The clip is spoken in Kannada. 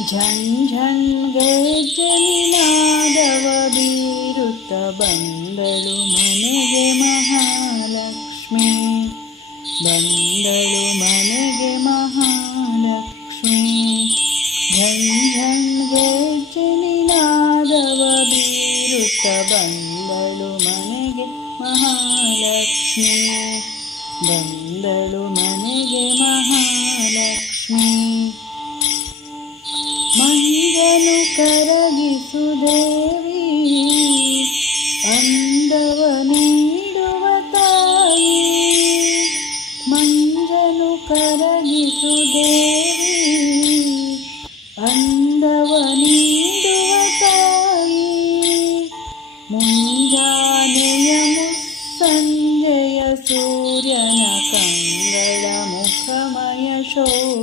ಝಣ್ ಝಣ್ ಗರ್ಜನಿ ನಾದವ ಬೀರುತ್ತ ಬಂದಳು ಮನೆಗೆ ಮಹಾಲಕ್ಷ್ಮಿ. ಬಂದಳು ಮನೆಗೆ ಮಹಾಲಕ್ಷ್ಮಿ. ಝಣ್ ಝಣ್ ಗರ್ಜನಿ ನಾದವ ಬೀರುತ್ತ ಬಂದಳು ಮನೆಗೆ ಮಹಾಲಕ್ಷ್ಮಿ. ಬಂದಳು ಮನೆಗೆ ಮಹಾಲಕ್ಷ್ಮಿ. ಮಂಜನು ಕರಗಿಸು ದೇವಿ, ಅಂದವ ನೀಡುವ ತಾಯಿ. ಮಂಜನು ಕರಗಿಸು ದೇವಿ,